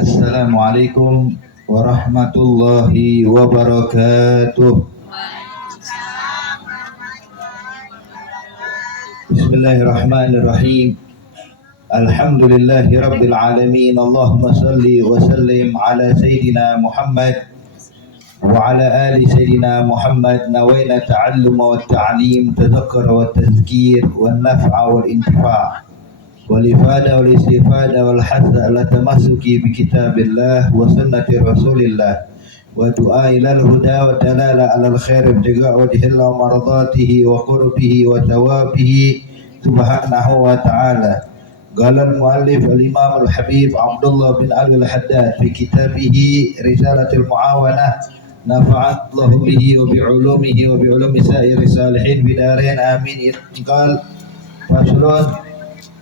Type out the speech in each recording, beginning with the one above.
Assalamualaikum warahmatullahi wabarakatuh. Bismillahirrahmanirrahim. Alhamdulillahi rabbil alamin. Allahumma salli wa sallim ala sayyidina Muhammad wa ala ali sayyidina Muhammad. Nawayna ta'alluma wa ta'lim, tadhakkura wa tazkir, wa naf'a wal intifa' والإفادة والاستفادة والحث على التمسك بكتاب الله وسنة رسول الله ودعاء إلى الهدى والدلالة على الخير ابتغاء وجه الله ومرضاته وقربه وثوابه سبحانه وتعالى. قال المؤلف الإمام الحبيب عبد الله بن علي الحداد في كتابه رسالة المعاونة نفع الله به وبعلومه وبعلوم سائر الصالحين بدارين آمين. قال فصل: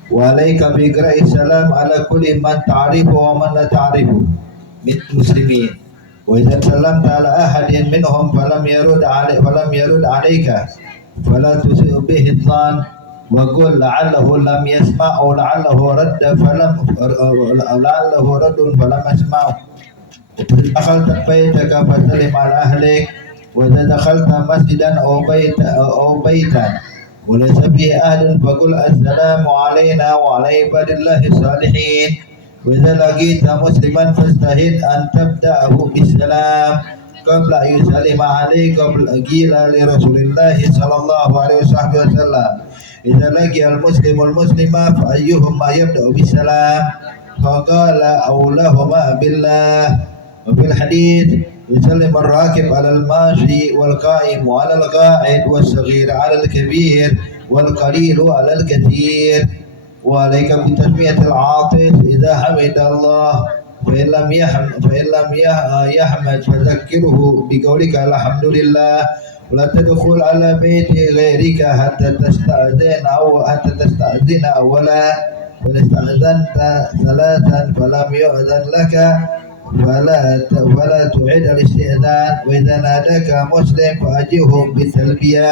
وعليك بإقراء السلام على كل من تعرفه ومن لا تعرفه من المسلمين، وإذا سلمت على أحد منهم فلم يرد عليك فلا تسيء به الظن وقل لعله لم يسمع أو لعله رد فلم يسمع. دخلت بيتك فسلم على أهلك، وإذا دخلت مسجدا أو بيتا وليس فيه أحد فقل السلام علينا وعلى عباد الله الصالحين. وإذا لقيت مسلما فاجتهد أن تبدأه بالسلام قبل أن يسلم عليك. قيل لرسول الله صلى الله عليه وسلم: إذا لقي المسلم المسلمة فأيهما يبدأ بالسلام؟ فقال: أولاهما بالله. وفي الحديث: يسلم الراكب على الماشي والقائم على القاعد والصغير على الكبير والقليل على الكثير. وعليك بتسمية العاطس إذا حمد الله، فإن لم يحمد فذكره بقولك الحمد لله. ولا تدخل على بيت غيرك حتى تستأذن أولا، وإن استأذنت ثلاثا فلم يؤذن لك فلا تعد الاستئذان. وإذا ناداك مسلم فأجبه بالتلبية،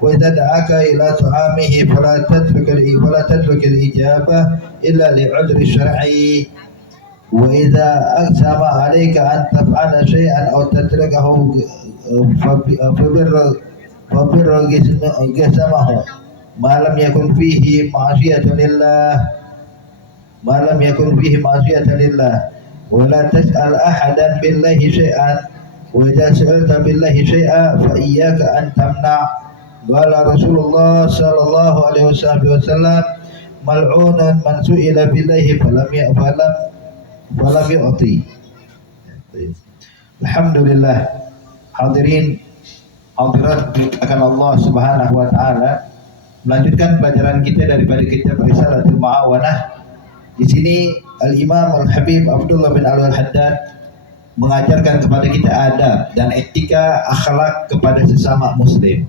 وإذا دعاك إلى طعامه فلا تترك الإجابة إلا لعذر شرعي. وإذا أقسم عليك أن تفعل شيئا أو تتركه فبر قسمه ما لم يكن فيه معصية لله. ولا تسأل أحدا بالله شيئا، وإذا سألت بالله شيئا فإياك أن تمنع. قال رسول الله صلى الله عليه وسلم: ملعون من سئل بالله فلم يعطي. Alhamdulillah. Hadirin hadirat akan Allah Subhanahu wa taala, melanjutkan pelajaran kita daripada kitab Risalatul Mu'awanah. Di sini Al-Imam Al-Habib Abdullah bin Ali Al-Haddad mengajarkan kepada kita adab dan etika akhlak kepada sesama muslim.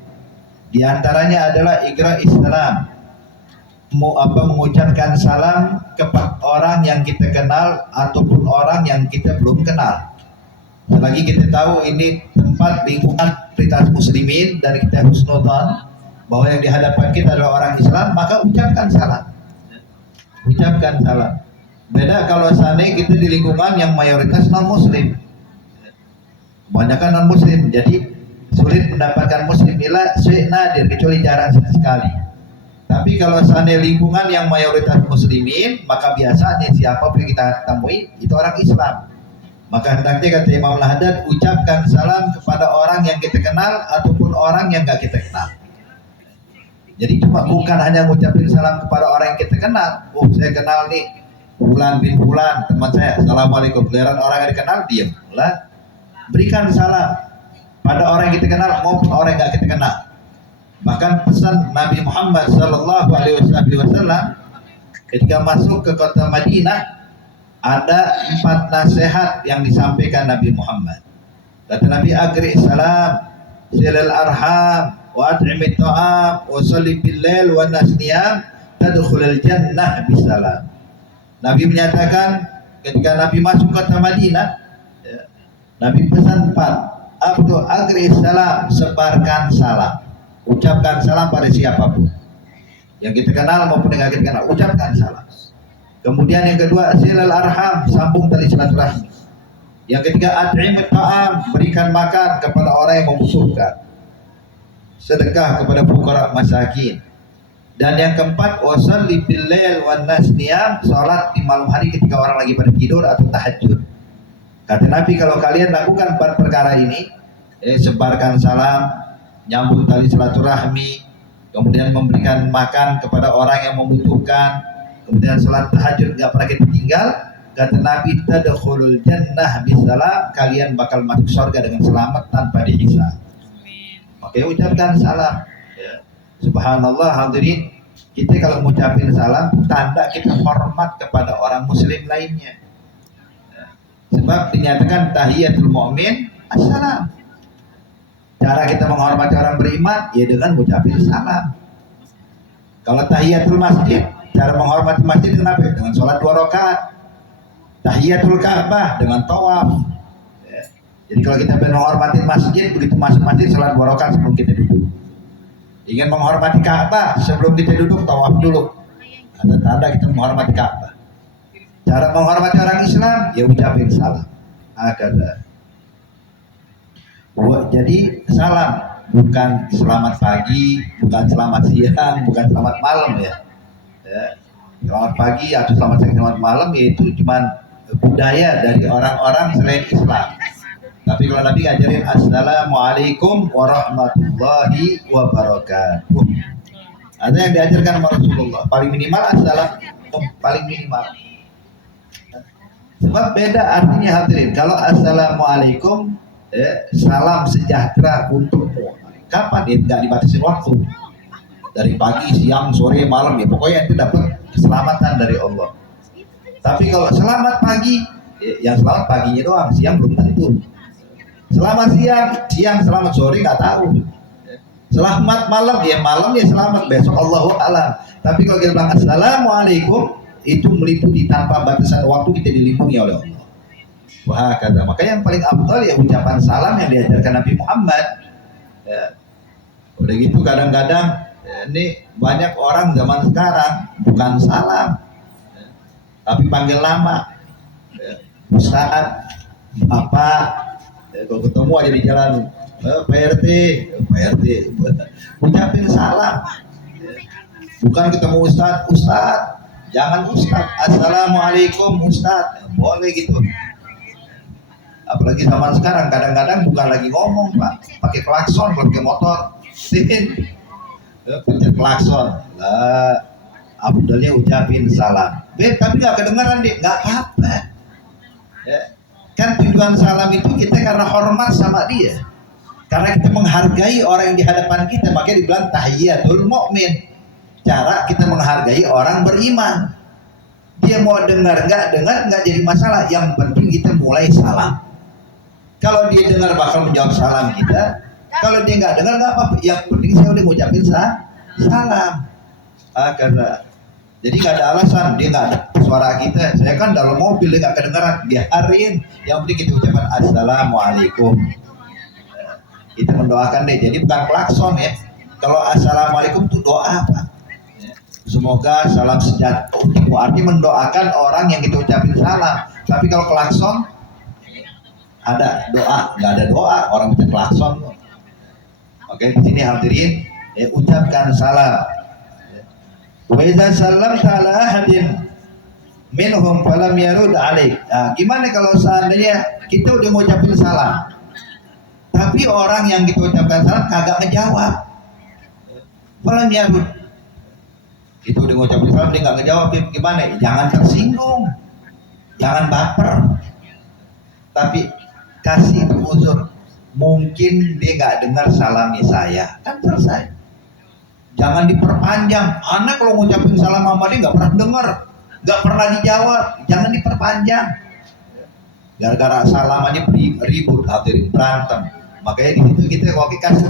Di antaranya adalah iqra' issalam, mengucapkan salam kepada orang yang kita kenal ataupun orang yang kita belum kenal. Selagi kita tahu ini tempat lingkungan prioritas muslimin dan kita husnudzon bahwa yang di hadapan kita adalah orang Islam, maka ucapkan salam. Beda kalau seandainya kita di lingkungan yang mayoritas non muslim, kebanyakan non muslim, jadi sulit mendapatkan muslim. Bila nadir, kecuali jarang sekali. Tapi kalau seandainya lingkungan yang mayoritas muslimin, maka biasanya siapapun kita temui itu orang Islam. Maka hendaknya, kata Imam Al-Haddad, ucapkan salam kepada orang yang kita kenal ataupun orang yang gak kita kenal. Jadi cuma bukan hanya mengucapkan salam kepada orang yang kita kenal. Saya kenal nih Fulan bin Fulan, teman saya. Assalamualaikum. Giliran orang yang dikenal, diam. Berikan salam pada orang yang kita kenal maupun orang yang gak kita kenal. Bahkan pesan Nabi Muhammad sallallahu alaihi wasallam ketika masuk ke kota Madinah, ada 4 nasihat yang disampaikan Nabi Muhammad. Kata Nabi: agri salam, silal arham, wa at'imit ta'am, wa salli bil lail wa nasniyam, tadkhulul jannah bisalam. Nabi menyatakan ketika Nabi masuk kota Madinah, Nabi pesan 4: agri salam, sebarkan salam, ucapkan salam pada siapapun yang kita kenal maupun yang kita kenal, ucapkan salam. Kemudian yang kedua, silal arham, sambung tali silaturahmi. Yang ketiga, at'imut ta'am, berikan makan kepada orang yang membutuhkan. Sedekah kepada fuqara masakin. Dan yang keempat, wasalli bil lail wan nas niyam, salat di malam hari ketika orang lagi pada tidur atau tahajud. Kata Nabi, kalau kalian lakukan 4 perkara ini, sebarkan salam, nyambung tali silaturahmi, kemudian memberikan makan kepada orang yang membutuhkan, kemudian salat tahajud nggak pernah kita tinggal, kata Nabi, tadkhulul jannah bisalam, kalian bakal masuk surga dengan selamat tanpa dihisab. Oke, ucapkan salam. Ya. Subhanallah, hadirin, kita kalau mengucapin salam tanda kita hormat kepada orang muslim lainnya. Ya. Sebab dinyatakan tahiyatul mu'min assalam. Cara kita menghormati orang beriman ya dengan mengucapin salam. Kalau tahiyatul masjid, cara menghormati masjid kenapa? Dengan sholat 2 rakaat. Tahiyatul Ka'bah dengan tawaf. Ya. Jadi kalau kita ingin menghormati masjid, begitu masuk masjid sholat 2 rakaat sebelum kita duduk. Ingin menghormati Ka'bah, sebelum kita duduk tawaf dulu. Ada tanda kita menghormati Ka'bah. Cara menghormati orang Islam, ya ucapin salam. Akada. Jadi salam bukan selamat pagi, bukan selamat siang, bukan selamat malam ya. Selamat pagi atau selamat siang, selamat malam, yaitu cuma budaya dari orang-orang selain Islam. Tapi kalau Nabi ngajarin assalamualaikum warahmatullahi wabarakatuh. Ada yang diajarkan sama Rasulullah. Paling minimal assalamualaikum, paling minimal. Sebab beda artinya hadirin. Kalau assalamualaikum, salam sejahtera untukmu. Kapan? Ya nggak dibatasi waktu. Dari pagi, siang, sore, malam ya. Pokoknya itu dapat keselamatan dari Allah. Tapi kalau selamat pagi, yang selamat paginya doang, siang belum tentu. Selamat siang, selamat sore nggak tahu. Selamat malam ya selamat besok Allahu a'lam. Tapi kalau kita bilang assalamualaikum, itu meliputi tanpa batasan waktu, kita dilindungi oleh Allah. Wah kata, maka yang paling afdal ya ucapan salam yang diajarkan Nabi Muhammad. Ya. Udah gitu kadang-kadang ini banyak orang zaman sekarang bukan salam, tapi panggil nama, Ustaz, Bapak, kalau ketemu aja di jalan, Pak RT, ucapin salam. Bukan ketemu Ustaz, jangan Ustaz, assalamualaikum Ustaz, boleh gitu. Apalagi zaman sekarang kadang-kadang bukan lagi ngomong Pak, pakai klakson, pakai motor, pencet klakson, lah, abdulnya ucapin salam. Tapi nggak kedengaran deh, nggak apa-apa. Ya. Kan tujuan salam itu kita karena hormat sama dia, karena kita menghargai orang yang di hadapan kita, makanya dibilang tahiyatul mu'min. Cara kita menghargai orang beriman. Dia mau dengar nggak jadi masalah. Yang penting kita mulai salam. Kalau dia dengar bakal menjawab salam kita. Kalau dia nggak dengar nggak apa-apa. Yang penting saya udah ngucapin salam. Karena jadi nggak ada alasan dia nggak ada suara kita. Saya kan dalam mobil dia nggak kedengaran. Biarin. Yang penting kita ucapkan assalamualaikum. Kita mendoakan deh. Jadi bukan klakson ya. Kalau assalamualaikum itu doa apa? Semoga salam sejahtera. Artinya mendoakan orang yang kita ucapin salam. Tapi kalau klakson ada doa, nggak ada doa orang bisa klakson. Oke, di sini hadirin ucapkan salam. Wa idza sallamta ala ahadin minhum falam yarud alaik. Nah, gimana kalau seandainya kita udah ngucapin salam, tapi orang yang kita ucapkan salam kagak ngejawab? Falam yarud. Itu udah ngucapin salam dia nggak ngejawab, gimana? Jangan tersinggung, jangan baper, tapi kasih uzur. Mungkin dia nggak dengar salamnya saya, kan selesai. Jangan diperpanjang. Anak kalau ngucapin salam sama dia nggak pernah dengar, nggak pernah dijawab, jangan diperpanjang. Gara-gara salam aja ribut, hadirin berantem. Makanya di situ kita kalau kasih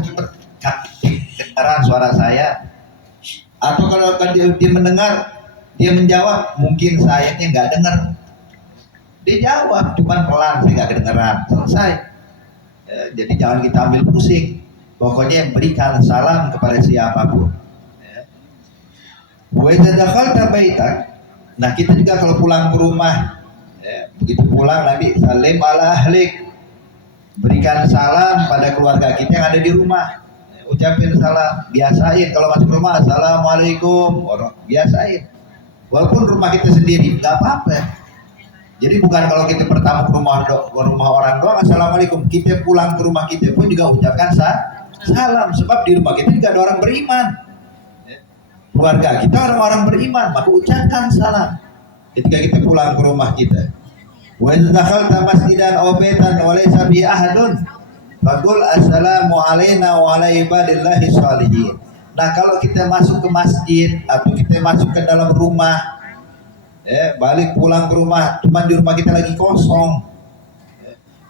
kedengaran suara saya. Atau kalau dia mendengar, dia menjawab, mungkin sayanya nggak dengar. Dia jawab, cuman pelan, saya nggak kedengeran, selesai. Ya, jadi jangan kita ambil pusing. Pokoknya berikan salam kepada siapapun. Wa idza dakhalta baitak, Nah kita juga kalau pulang ke rumah, begitu pulang Nabi salim ala ahlik, berikan salam pada keluarga kita yang ada di rumah. Ucapin salam, biasain kalau masuk rumah assalamualaikum, orang biasain. Walaupun rumah kita sendiri nggak apa-apa. Jadi bukan kalau kita pertama ke rumah orang doang assalamualaikum, kita pulang ke rumah kita pun juga ucapkan salam, sebab di rumah kita juga ada orang beriman. Keluarga kita orang-orang beriman, maka ucapkan salam ketika kita pulang ke rumah kita. Wa idza dakhalta masjidan aw baitan wa laysa bi ahadun faqul assalamu alaina wa ala ibadillahi sholihin. Nah kalau kita masuk ke masjid atau kita masuk ke dalam rumah, balik pulang ke rumah, cuma di rumah kita lagi kosong,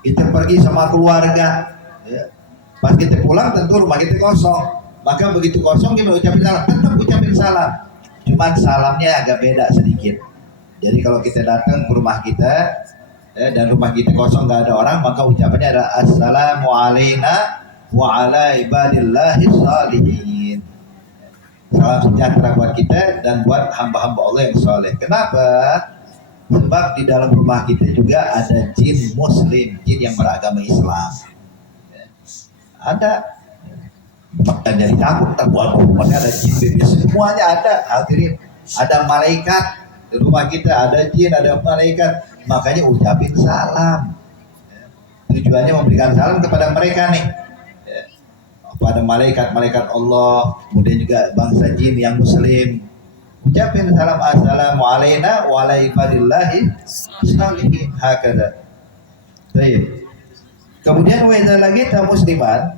kita pergi sama keluarga, pas kita pulang tentu rumah kita kosong, maka begitu kosong kita ucapin salam, tetap ucapin salam, cuman salamnya agak beda sedikit. Jadi kalau kita datang ke rumah kita dan rumah kita kosong nggak ada orang, maka ucapannya adalah assalamu alaina wa ala ibadillahi sholihin. Salam sejahtera buat kita dan buat hamba-hamba Allah yang soleh. Kenapa? Sebab di dalam rumah kita juga ada jin muslim, jin yang beragama Islam. Ada. Bahkan jadi takut, terbuat rumahnya ada jin, semuanya ada. Hadirin, ada malaikat di rumah kita, ada jin, ada malaikat. Makanya ucapin salam. Tujuannya memberikan salam kepada mereka nih, pada malaikat-malaikat Allah, kemudian juga bangsa jin yang muslim. Ucapin salam assalamu alaina wa ala ibadillahi sholihin. Hakada. Baik. Kemudian weda lagi kita musliman.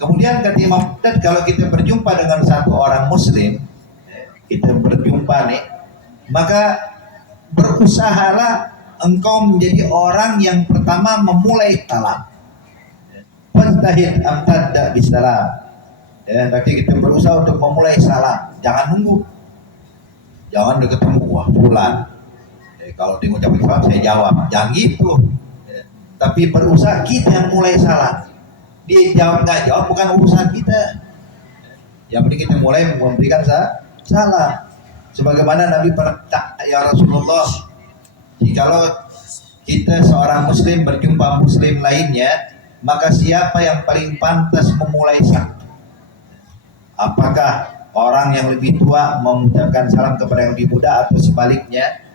Kemudian kata Imam Haddad, kalau kita berjumpa dengan satu orang muslim, kita berjumpa nih, maka berusahalah engkau menjadi orang yang pertama memulai salam. Fastahid amtadda bisalam. Nanti kita berusaha untuk memulai salam. Jangan nunggu. Jangan udah ketemu, wah fulan. Kalau dia ngucapin salam saya jawab. Jangan gitu. Tapi berusaha kita yang mulai salam. Dia jawab nggak jawab bukan urusan kita. Yang penting kita mulai memberikan salam. Sebagaimana Nabi perintah, ya Rasulullah, jikalau kita seorang muslim berjumpa muslim lainnya, maka siapa yang paling pantas memulai salam? Apakah orang yang lebih tua mengucapkan salam kepada yang lebih muda atau sebaliknya?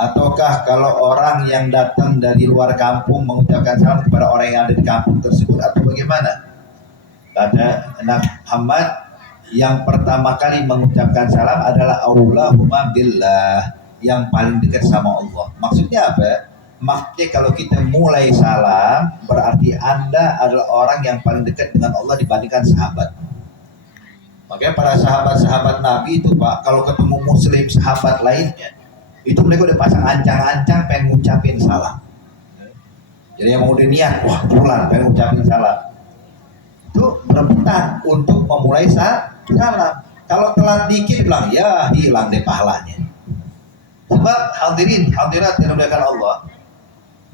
Ataukah kalau orang yang datang dari luar kampung mengucapkan salam kepada orang yang ada di kampung tersebut, atau bagaimana? Kata Nabi Muhammad, yang pertama kali mengucapkan salam adalah Allahumma billah, yang paling dekat sama Allah. Maksudnya apa? Maksudnya kalau kita mulai salam, berarti Anda adalah orang yang paling dekat dengan Allah dibandingkan sahabat. Makanya para sahabat-sahabat Nabi itu Pak, kalau ketemu muslim sahabat lainnya, itu mereka udah pasang ancang-ancang pengen ngucapin salam. Jadi yang mau niat, wah pulang pengen ngucapin salam, itu berebutan untuk memulai salam. Kalau telat dikit bilang, ya hilang deh pahalanya. Sebab hadirin hadirat yang dimuliakan Allah,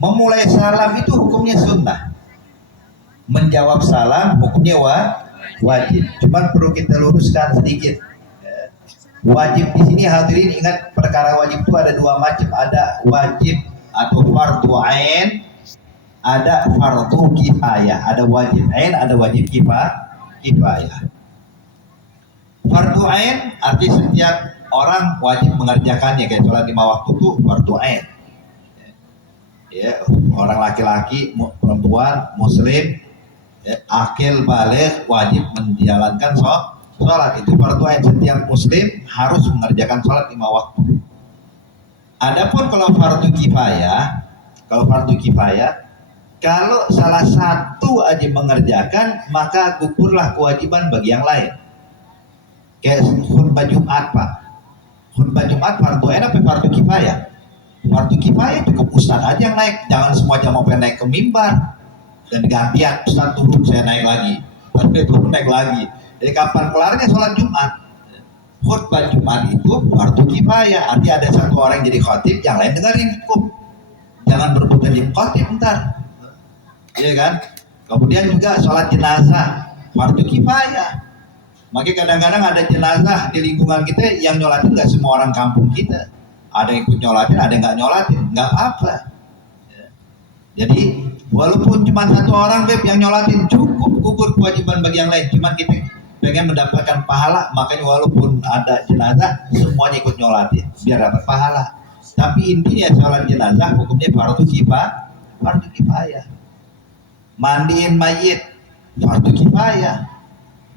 memulai salam itu hukumnya sunnah, menjawab salam hukumnya wajib. Cuman perlu kita luruskan sedikit. Wajib di sini hadirin ingat, perkara wajib itu ada dua macam, ada wajib atau fardu ain, ada fardu kifayah. Ada wajib ain, ada wajib kifayah. Fardu ain arti setiap orang wajib mengerjakannya, kayak sholat 5 waktu itu fardu ain. Ya, orang laki-laki, perempuan, muslim, akil baligh wajib menjalankan sholat, itu fardu ain. Setiap muslim harus mengerjakan sholat 5 waktu. Adapun kalau fardu kifayah, kalau salah satu aja mengerjakan, maka gugurlah kewajiban bagi yang lain. Kayak khutbah Jumat Pak, khutbah Jumat fardu ain apa fardu kifayah? Fardu kifayah cukup ustaz aja yang naik, jangan semua jamaah naik ke mimbar dan gantian ustaz turun saya naik lagi, ustaz turun naik lagi. Jadi kapan kelarnya sholat Jumat? Khutbah Jumat itu fardu kifayah, artinya ada satu orang jadi khatib, yang lain dengerin cukup. Jangan berebutan jadi khatib ntar, iya kan? Kemudian juga sholat jenazah fardu kifayah. Makanya kadang-kadang ada jenazah di lingkungan kita yang nyolatin nggak semua orang kampung kita. Ada yang ikut nyolatin, ada yang nggak nyolatin, nggak apa. Jadi walaupun cuma satu orang Beb yang nyolatin cukup gugur kewajiban bagi yang lain. Cuma kita pengen mendapatkan pahala, makanya walaupun ada jenazah semuanya ikut nyolatin biar dapat pahala. Tapi intinya sholat jenazah hukumnya fardu kifayah. Mandiin mayit fardu kifayah.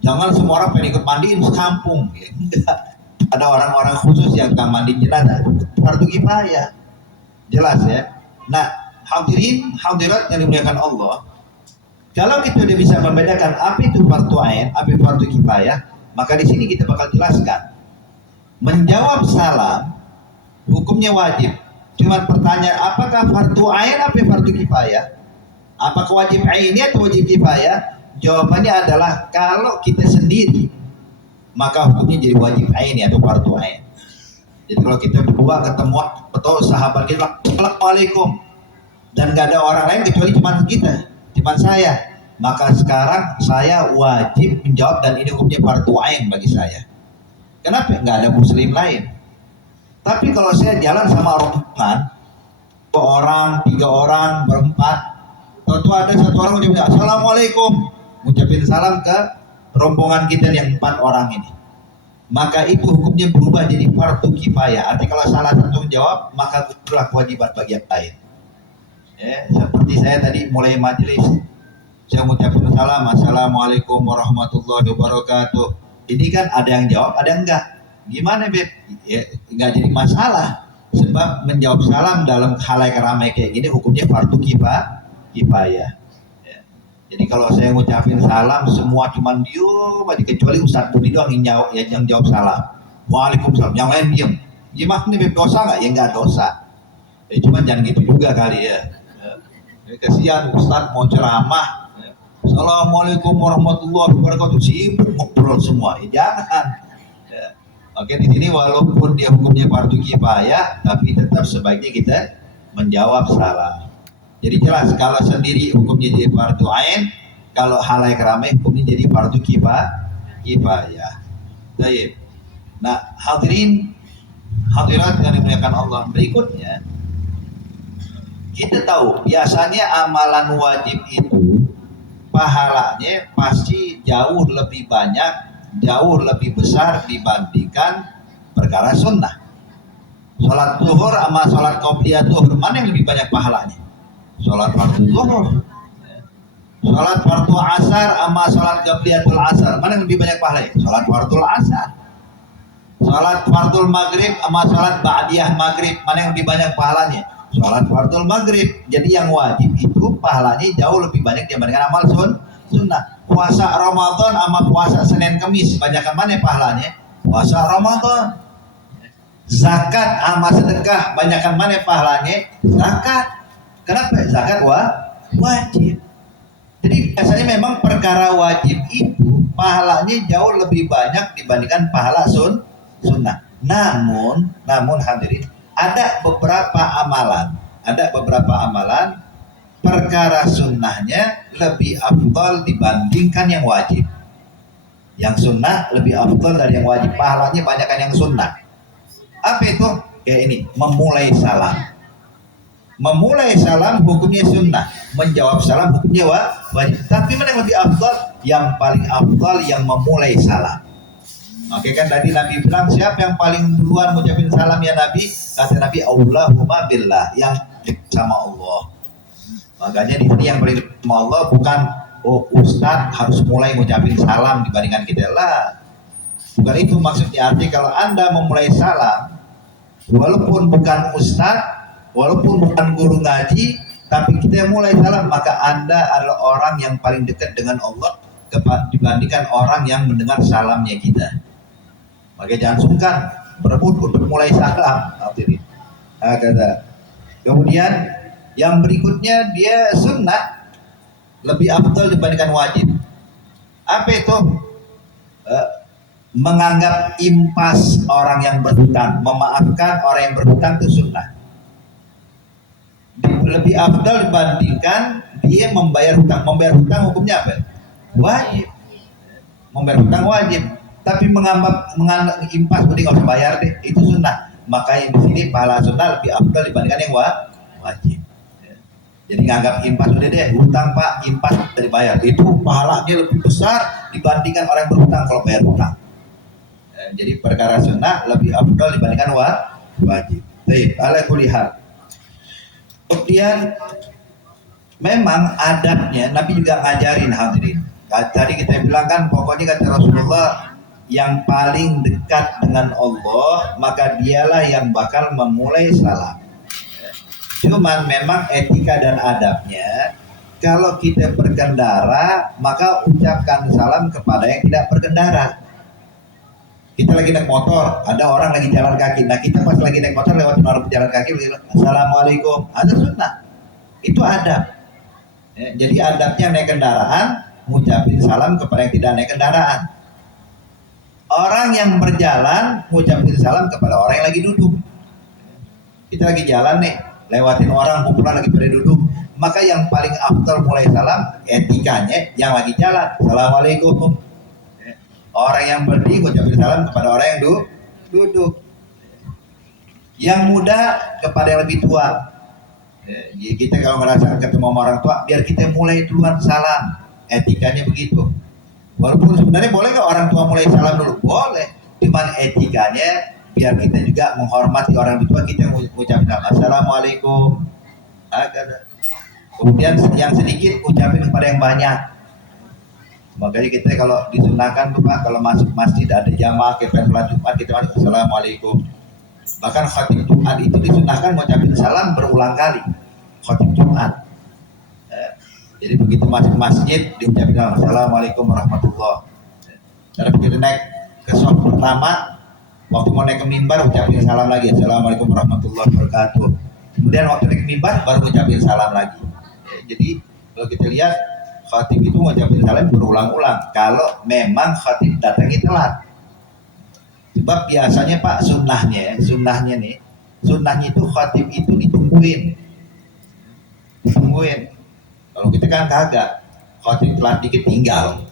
Jangan semua orang pengen ikut mandiin sekampung. Ya. Ada orang-orang khusus yang akan mandiin jenazah fardu kifayah. Jelas ya. Nah, hadirin hadirat yang dimuliakan Allah, kalau kita udah bisa membedakan apa itu fardu ain, apa itu fardu kifayah, maka di sini kita bakal jelaskan. Menjawab salam hukumnya wajib. Cuma pertanyaan apakah fardu ain apa fardu kifayah? Apakah wajib ainnya atau wajib kifayah? Jawabannya adalah kalau kita sendiri maka hukumnya jadi wajib ain atau fardu ain. Jadi kalau kita berdua ketemu atau sahabat kita, Assalamualaikum, dan gak ada orang lain kecuali cuma saya, maka sekarang saya wajib menjawab dan ini hukumnya fardu ain bagi saya. Kenapa? Nggak ada muslim lain. Tapi kalau saya jalan sama rombongan, 2 orang, 3 orang, berempat, tentu ada satu orang ucapin Assalamualaikum, ngucapin salam ke rombongan kita yang 4 orang ini, maka itu hukumnya berubah jadi fardu kifayah. Artinya kalau salah satu menjawab, maka itulah kewajiban bagi yang lain. Ya, seperti saya tadi mulai majelis, saya mengucapkan salam, Assalamualaikum warahmatullahi wabarakatuh. Ini kan ada yang jawab, ada yang enggak. Gimana Beb? Ya, enggak jadi masalah. Sebab menjawab salam dalam khalayak ramai kayak gini hukumnya fardu kifayah. Ya. Jadi kalau saya ngucapin salam, semua cuman diem aja, kecuali Ustadz Budi doang yang jawab salam. Waalaikumsalam, yang lain diem. Gimana Beb, dosa enggak? Ya enggak dosa. Cuma jangan gitu juga kali ya. Kasihan Ustadz mau ceramah, Assalamualaikum warahmatullahi wabarakatuh, sibuk ngobrol semua, jangan. Ya. Oke, di sini walaupun dia hukumnya fardu kifayah, tapi tetap sebaiknya kita menjawab salam. Jadi jelas kalau sendiri hukumnya jadi fardu ain, kalau halayak ramai hukumnya jadi fardu kifayah. Baik. Nah, hadirin hadirat yang dimuliakan Allah, berikutnya kita tahu biasanya amalan wajib itu pahalanya pasti jauh lebih banyak, jauh lebih besar dibandingkan perkara sunnah. Sholat zuhur sama sholat qobliyah zuhur, mana yang lebih banyak pahalanya? Sholat fardu zuhur. Sholat fardu asar sama sholat qobliyatul asar, mana yang lebih banyak pahalanya? Sholat fardu asar. Sholat fardu maghrib sama sholat ba'diyah maghrib, mana yang lebih banyak pahalanya? Sholat fardul maghrib. Jadi yang wajib itu pahalanya jauh lebih banyak dibandingkan amal sunnah. Puasa Ramadan sama puasa Senin Kamis, banyakkan mana pahalanya? Puasa Ramadan. Zakat sama sedekah, banyakkan mana pahalanya? Zakat. Kenapa? Zakat wajib. Jadi biasanya memang perkara wajib itu pahalanya jauh lebih banyak dibandingkan pahala sunnah. Namun hadirin, ada beberapa amalan perkara sunnahnya lebih afdal dibandingkan yang wajib. Yang sunnah lebih afdal dari yang wajib, pahalanya banyakkan yang sunnah. Apa itu? Kayak ini, memulai salam hukumnya sunnah, menjawab salam hukumnya wajib. Tapi mana yang lebih afdal? Yang paling afdal yang memulai salam. Oke kan tadi Nabi bilang siapa yang paling duluan ngucapin salam ya Nabi? Kata Nabi Allahumma billah, yang sama Allah. Makanya di sini yang paling sama Allah bukan Ustadz harus mulai ngucapin salam dibandingkan kita lah. Bukan itu maksudnya. Arti kalau Anda memulai salam, walaupun bukan Ustadz, walaupun bukan guru ngaji, tapi kita mulai salam, maka Anda adalah orang yang paling dekat dengan Allah dibandingkan orang yang mendengar salamnya kita. Maka jangan sungkan berebut untuk mulai salam. Kemudian yang berikutnya dia sunnah lebih afdal dibandingkan wajib. Apa itu? Menganggap impas orang yang berhutang, memaafkan orang yang berhutang itu sunnah. Lebih afdal dibandingkan dia membayar hutang. Membayar hutang hukumnya apa? Wajib. Membayar hutang wajib. Tapi menganggap impas udah nggak usah bayar deh, itu sunnah. Makanya di sini pahala sunnah lebih afdal dibandingkan yang wajib. Jadi nganggap impas udah deh, hutang pak, impas dari bayar, itu pahalanya lebih besar dibandingkan orang berhutang kalau bayar hutang. Jadi perkara sunnah lebih afdal dibandingkan wajib. Baik, ala kulihal. Kemudian memang adabnya Nabi juga ngajarin hadirin. Tadi kita bilang kan pokoknya kata Rasulullah, yang paling dekat dengan Allah maka dialah yang bakal memulai salam. Cuman memang etika dan adabnya, kalau kita berkendara maka ucapkan salam kepada yang tidak berkendara. Kita lagi naik motor, ada orang lagi jalan kaki. Nah kita pas lagi naik motor lewat orang berjalan kaki, assalamualaikum, ada sunnah. Itu adab. Jadi adabnya naik kendaraan, ngucapin salam kepada yang tidak naik kendaraan. Orang yang berjalan ngucapin salam kepada orang yang lagi duduk. Kita lagi jalan nih, lewatin orang kumpulan lagi pada duduk, maka yang paling afdal mulai salam etikanya yang lagi jalan, assalamualaikum. Orang yang berdiri ngucapin salam kepada orang yang duduk. Yang muda kepada yang lebih tua. Kita kalau merasa ketemu sama orang tua, biar kita mulai duluan salam. Etikanya begitu. Walaupun sebenarnya boleh nggak orang tua mulai salam dulu? Boleh. Cuman etikanya biar kita juga menghormati orang tua, kita ucapin assalamualaikum. Kemudian yang sedikit ucapin kepada yang banyak. Makanya kita kalau disunahkan tuh Pak, kalau masuk masjid ada jamaah kita sholat Jumat, kita masuk assalamualaikum. Bahkan khatib Jumat itu disunahkan mengucapin salam berulang kali. Khatib Jumat. Jadi begitu masuk masjid diucapin assalamualaikum warahmatullah. Cara begitu naik ke shaf pertama, waktu mau naik ke mimbar ucapin salam lagi, assalamualaikum warahmatullahi wabarakatuh. Kemudian waktu naik ke mimbar baru ucapin salam lagi. Jadi kalau kita lihat khatib itu ngucapin salam berulang-ulang kalau memang khatib datangnya telat. Sebab biasanya Pak sunnahnya itu khatib itu ditungguin. Kalau kita kan kagak, khatib telat dikit tinggal.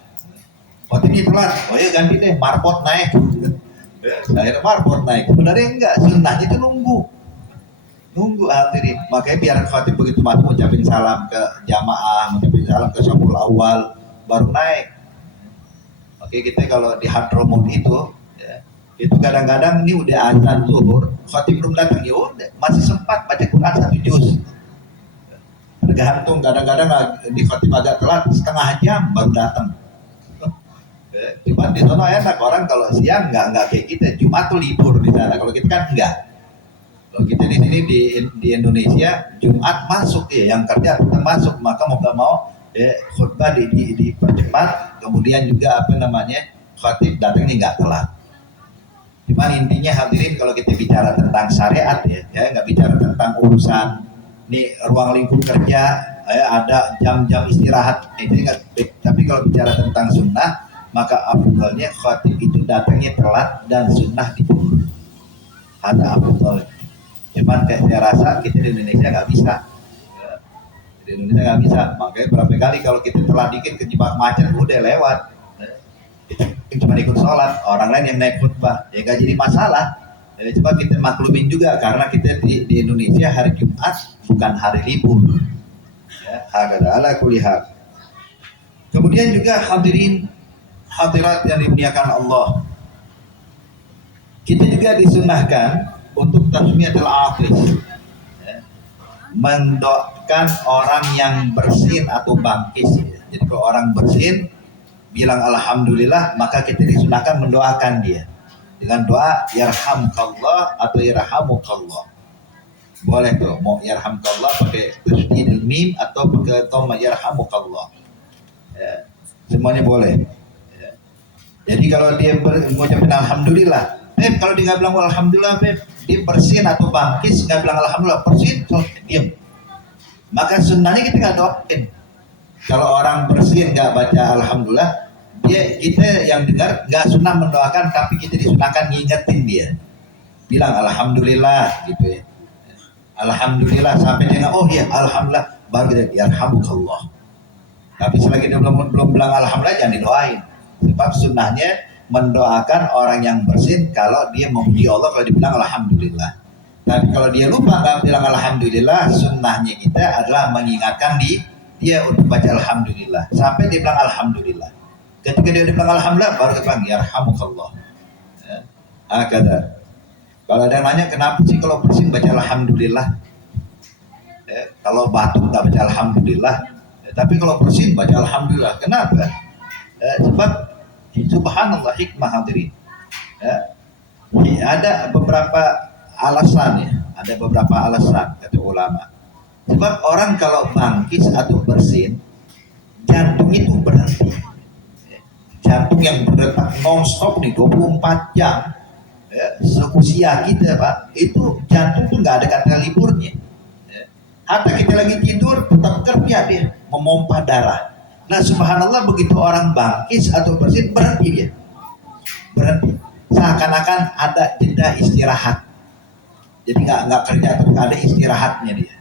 Khatib ini telat, oh ya ganti deh, marpot naik. Akhirnya marpot naik. Sebenarnya enggak, sunnahnya itu nunggu hadirin. Makanya biar khatib begitu masuk ngucapin salam ke jamaah, ngucapin salam ke syaful awal, baru naik. Oke, kita kalau di Hadramut itu itu kadang-kadang ini udah azan zuhur, khatib belum datang, ya udah masih sempat baca Quran 1 juz. Tergantung, kadang-kadang di khatib agak telat setengah jam baru datang. Cuman di sana enak, orang kalau siang nggak kayak kita, Jumat tuh libur di sana. Kalau kita kan enggak. Kalau kita di sini di Indonesia Jumat masuk ya, yang kerja tetap masuk, maka mau nggak mau khutbah dipercepat, kemudian juga khatib datangnya nggak telat. Cuman intinya hadirin, kalau kita bicara tentang syariat ya nggak bicara tentang urusan nih ruang lingkup kerja, ada jam-jam istirahat, tapi kalau bicara tentang sunnah, maka afdalnya khatib itu datangnya telat dan sunnah ditunggu. Ada afdal. Cuman kayak saya rasa kita di Indonesia nggak bisa. Makanya berapa kali kalau kita telat dikit kejebak macet udah lewat. Kita cuma ikut sholat, orang lain yang naik khutbah, ya nggak jadi masalah. Coba kita maklumin juga karena kita di Indonesia hari Jumat bukan hari libur. Hakada ala kulli hal. Kemudian juga hadirin hadirat yang dimuliakan Allah, kita juga disunahkan untuk tasmiyatul atis, mendoakan orang yang bersin atau bangkis. Jadi kalau orang bersin bilang alhamdulillah, maka kita disunahkan mendoakan dia dengan doa yarhamkallah atau yarhamukallah. Boleh tuh, mau yarhamkallah pakai tasydidil mim atau pakai dhamma yarhamukallah. Semuanya boleh. Jadi kalau dia mengucapkan alhamdulillah, kalau dia nggak bilang alhamdulillah, dia bersin atau bangkis nggak bilang alhamdulillah, bersin, so, diam. Maka sunnahnya kita nggak doain. Kalau orang bersin nggak baca alhamdulillah, kita yang dengar nggak sunnah mendoakan, tapi kita disunahkan ngingetin dia, bilang alhamdulillah gitu ya. Alhamdulillah sampai dia oh ya alhamdulillah, baru kita yarhamukallah. Tapi selagi dia belum bilang alhamdulillah, jangan didoain. Sebab sunnahnya mendoakan orang yang bersin kalau dia memuji Allah kalau dibilang alhamdulillah. Tapi kalau dia lupa nggak bilang alhamdulillah, sunnahnya kita adalah mengingatkan dia untuk baca alhamdulillah sampai dia bilang alhamdulillah. Ketika dia bilang alhamdulillah baru kita bilang yarhamukallah. Ya. Kalau ada yang nanya kenapa sih kalau bersin baca alhamdulillah? Kalau batuk nggak baca alhamdulillah, tapi kalau bersin baca alhamdulillah. Kenapa? Sebab subhanallah hikmah hadirin. Ada beberapa alasan ya, ada beberapa alasan kata ulama. Sebab orang kalau bangkis atau bersin, jantung itu berhenti. Jantung yang berdetak non-stop nih 24 jam. Seusia kita Pak, itu jantung tuh nggak ada kata liburnya. Hatta kita lagi tidur tetap kerja dia memompa darah. Nah subhanallah begitu orang bangkis atau bersin berhenti dia, berhenti. Seakan-akan ada jeda istirahat. Jadi nggak kerja atau nggak ada istirahatnya dia.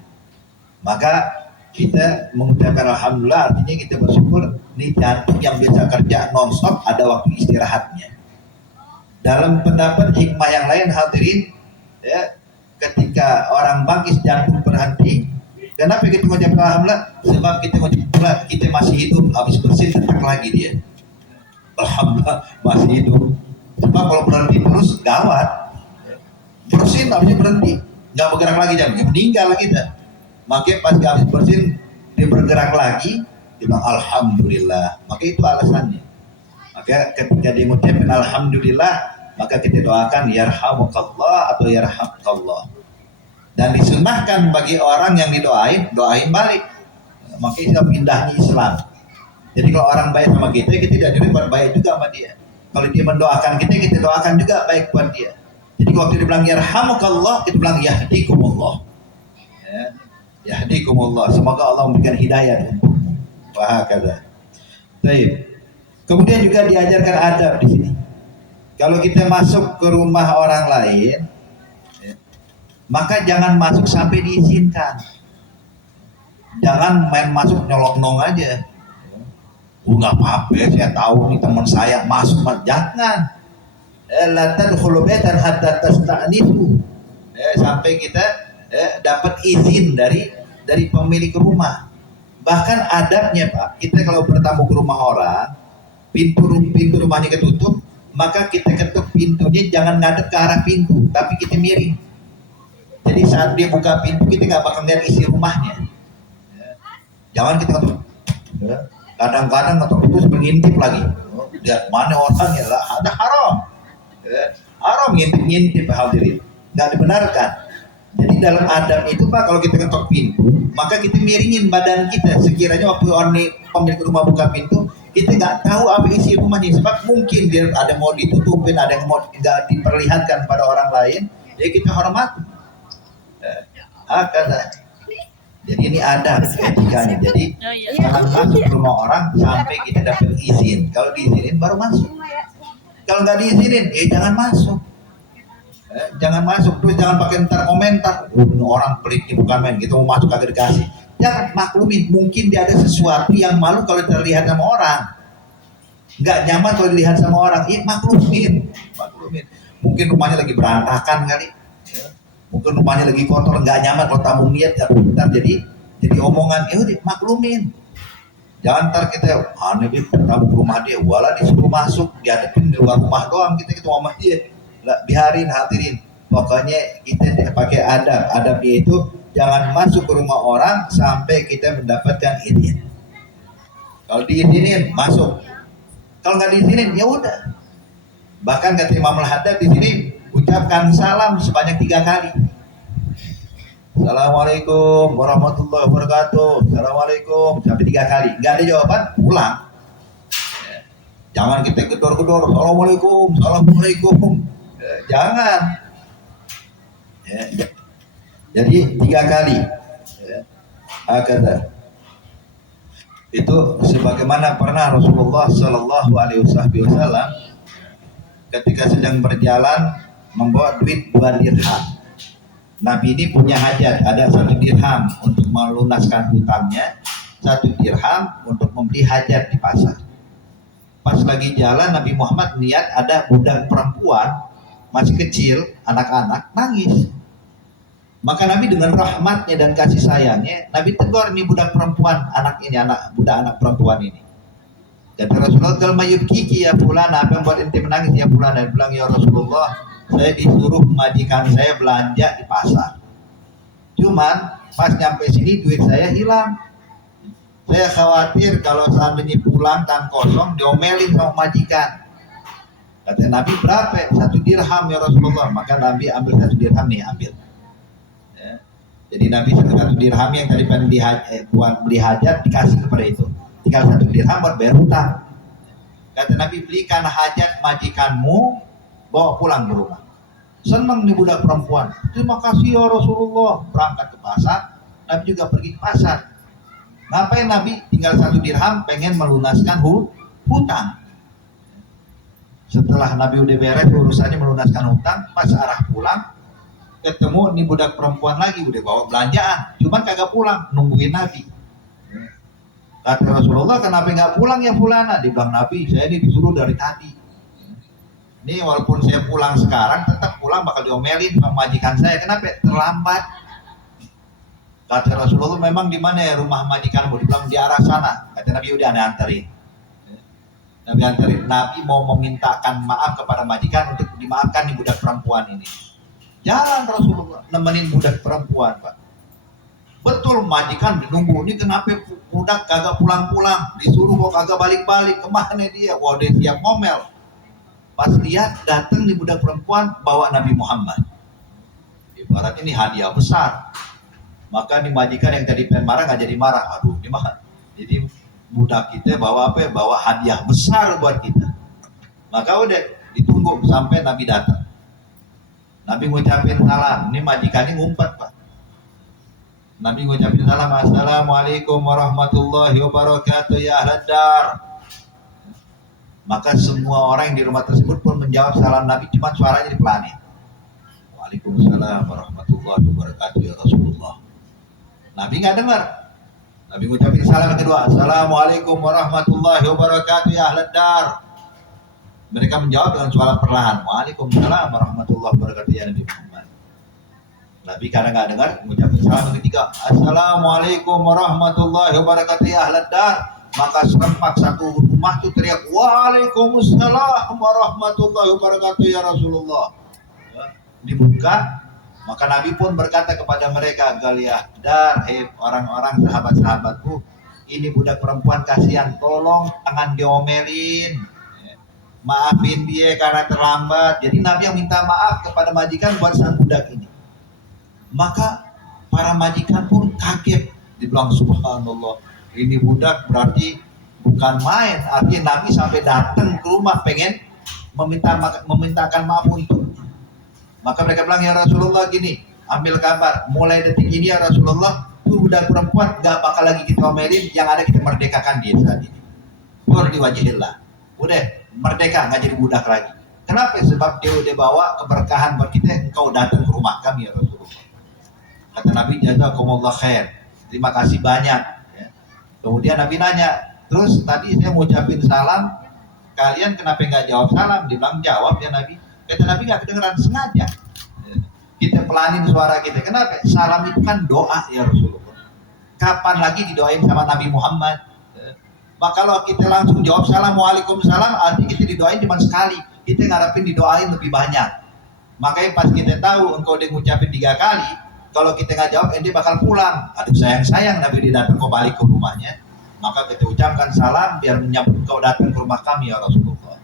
Maka kita mengucapkan alhamdulillah artinya kita bersyukur nih jantung yang biasa kerja nonstop ada waktu istirahatnya. Dalam pendapat hikmah yang lain hadirin ya, ketika orang bangkis jantung berhenti. Kenapa kita mengucapkan alhamdulillah? Sebab kita mengucapkan kita masih hidup, habis bersin tetap lagi dia. Alhamdulillah masih hidup. Sebab kalau berhenti terus gawat. Bersin habisnya berhenti, nggak bergerak lagi jam, meninggal kita. Makanya pas habis bersin dia bergerak lagi, dia bilang alhamdulillah. Maka itu alasannya. Maka ketika dia mengucapkan alhamdulillah, maka kita doakan yarhamukallah atau yarhamkallah. Dan disunnahkan bagi orang yang doain balik. Maka itu indahnya Islam. Jadi kalau orang baik sama kita tidak jadi berbaik juga sama dia. Kalau dia mendoakan kita doakan juga baik buat dia. Jadi waktu dia bilang yarhamukallah, kita bilang yahdikumullah. Ya, yahdikumullah. Semoga Allah memberikan hidayah untukmu. Wahakadha. Baik. Kemudian juga diajarkan adab di sini. Kalau kita masuk ke rumah orang lain, maka jangan masuk sampai diizinkan. Jangan main masuk nyolok nong aja. Nggak apa-apa, saya tahu nih teman saya masuk, jangan. La tadkhulu baitan hatta tasta'nisu. Sampai kita dapat izin dari pemilik rumah. Bahkan adabnya Pak, kita kalau bertamu ke rumah orang, pintu rumahnya ketutup, maka kita ketuk pintunya jangan ngadep ke arah pintu, tapi kita miring. Jadi saat dia buka pintu kita nggak bakal lihat isi rumahnya. Jangan kita ketuk. Kadang-kadang ketuk itu mengintip lagi. Lihat mana orangnya lah, ada haram. Haram ngintip hadirin. Nggak dibenarkan. Jadi dalam adab itu Pak, kalau kita ketuk pintu, maka kita miringin badan kita. Sekiranya waktu pemilik rumah buka pintu, kita nggak tahu apa isi rumahnya. Sebab mungkin dia ada mau ditutupin, ada yang mau tidak diperlihatkan pada orang lain. Jadi kita hormati. Jadi ini adab etikanya. Jadi jangan masuk ke rumah orang sampai kita dapat izin. Kalau diizinin baru masuk. Kalau nggak diizinin, jangan masuk. Jangan masuk. Terus jangan pakai ntar komentar. Orang pelit bukan main. Kita mau masuk kagak dikasih. Jangan maklumin. Mungkin dia ada sesuatu yang malu kalau terlihat sama orang. Nggak nyaman kalau dilihat sama orang. Maklumin. Mungkin rumahnya lagi berantakan kali. Mungkin rumahnya lagi kotor, nggak nyaman kalau tamu lihat, ntar jadi omongan, udah maklumin. Jangan ntar kita, aneh dia tamu ke rumah dia, walah disuruh masuk, dihadapin di luar rumah doang, kita sama dia, lah biarin hadirin. Pokoknya kita pakai adab, adabnya itu jangan masuk ke rumah orang sampai kita mendapatkan izin. Kalau diizinin masuk, kalau nggak diizinin ya udah. Bahkan kata Imam Al-Haddad di sini, ucapkan salam sebanyak 3 kali. Assalamualaikum warahmatullahi wabarakatuh. Assalamualaikum sampai 3 kali. Nggak ada jawaban, pulang. Jangan kita gedor-gedor. Assalamualaikum. Jangan. Jadi 3 kali. Kata itu sebagaimana pernah Rasulullah Shallallahu Alaihi Wasallam ketika sedang berjalan membawa duit 2 dirham. Nabi ini punya hajat, ada 1 dirham untuk melunaskan hutangnya, 1 dirham untuk membeli hajat di pasar. pas lagi jalan Nabi Muhammad lihat ada budak perempuan masih kecil, anak-anak nangis. Maka Nabi dengan rahmatnya dan kasih sayangnya, Nabi tegur nih budak perempuan, budak anak perempuan ini. Kata Rasulullah, "Kal mayyubkiki ya fulan, apa yang buat ente menangis ya fulan?" Dan bilang, "Ya Rasulullah, saya disuruh majikan saya belanja di pasar. Cuman pas nyampe sini duit saya hilang. Saya khawatir kalau seandainya pulang tangan kosong diomelin sama majikan." Kata Nabi, "Berapa? 1 dirham ya Rasulullah." Maka Nabi ambil 1 dirham nih, ambil. Ya. Jadi Nabi 1 dirham yang tadi pengen buat beli hajat dikasih kepada itu. Tinggal 1 dirham buat bayar hutang. Kata Nabi, "Belikan hajat majikanmu, bawa pulang ke rumah." Senang nih budak perempuan. "Terima kasih ya Rasulullah." Berangkat ke pasar. Nabi juga pergi ke pasar. Ngapain Nabi? Tinggal 1 dirham, pengen melunaskan hutang. Setelah Nabi udah beres urusannya melunaskan hutang, pas arah pulang ketemu nih budak perempuan lagi, udah bawa belanjaan, cuman kagak pulang, nungguin Nabi. Kata Rasulullah, "Kenapa nggak pulang ya fulana?" Dibilang Nabi, "Saya ini disuruh dari tadi. Ini walaupun saya pulang sekarang, tetap pulang bakal diomelin sama majikan saya. Kenapa? Terlambat." Kata Rasulullah, "Memang di mana ya rumah majikanmu?" Dibilang, "Di arah sana." Kata Nabi, "Udah aneh anterin." Nabi anterin. Nabi mau memintakan maaf kepada majikan untuk dimaafkan nih budak perempuan ini. Jalan Rasulullah nemenin budak perempuan, Pak. Betul majikan menunggu, ini kenapa budak kagak pulang-pulang, disuruh kok kagak balik-balik, kemana dia? Wah, dia siap ngomel. Pas lihat datang nih budak perempuan bawa Nabi Muhammad. Ibarat ini hadiah besar. Maka nih majikan yang tadi pengen marah nggak jadi marah. Aduh, ini mah. Jadi budak kita bawa apa ya? Bawa hadiah besar buat kita. Maka udah ditunggu sampai Nabi datang. Nabi ngucapin salam. Ini majikan ini ngumpet, Pak. Nabi ngucapin salam, "Assalamualaikum warahmatullahi wabarakatuh ya ahlad dar." Maka semua orang yang di rumah tersebut pun menjawab salam Nabi, cuma suaranya dipelanin. "Waalaikumsalam warahmatullahi wabarakatuh ya Rasulullah." Nabi nggak dengar. Nabi ngucapin salam yang kedua, "Assalamualaikum warahmatullahi wabarakatuh ya ahlad dar." Mereka menjawab dengan suara perlahan, "Waalaikumsalam warahmatullahi wabarakatuh ya Nabi Muhammad." Nabi karena nggak dengar mengucapkan salam yang ketiga, "Assalamualaikum warahmatullahi wabarakatuh ya ahlad dar." Maka serempak satu rumah itu teriak, "Waalaikumsalam warahmatullahi wabarakatuh ya Rasulullah." Dibuka, maka Nabi pun berkata kepada mereka, "Galiyah dar, orang-orang sahabat-sahabatku, ini budak perempuan kasihan, tolong jangan diomelin, maafin dia karena terlambat." Jadi Nabi yang minta maaf kepada majikan buat sang budak ini. Maka para majikan pun kaget, dibilang, "Subhanallah, ini budak berarti bukan main." Artinya Nabi sampai datang ke rumah pengen memintakan maaf untuk. Maka mereka bilang, "Ya Rasulullah gini, ambil kabar, mulai detik ini ya Rasulullah, tuh budak perempuan gak bakal lagi kita omelin, yang ada kita merdekakan dia saat ini. Pur diwajihillah. Udah, merdeka, gak jadi budak lagi." Kenapa? Sebab dia udah bawa keberkahan buat kita, engkau datang ke rumah kami ya Rasulullah. Kata Nabi, "Jazakumullah khair, terima kasih banyak." Ya. Kemudian Nabi nanya, "Terus tadi saya ngucapin salam, kalian kenapa nggak jawab salam?" Dibilang, "Jawab ya Nabi." Kata Nabi, "Nggak kedengeran, sengaja kita pelanin suara kita." Kenapa? Salam itu kan doa ya Rasulullah. Kapan lagi didoain sama Nabi Muhammad? Maka kalau kita langsung jawab salam, "Waalaikumsalam," artinya kita didoain cuma sekali. Kita ngarepin didoain lebih banyak. Makanya pas kita tahu engkau udah ngucapin 3 kali, kalau kita nggak jawab, dia bakal pulang. Aduh sayang Nabi dia datang kau balik ke rumahnya. Maka kita ucapkan salam biar menyambut kau datang ke rumah kami ya Rasulullah.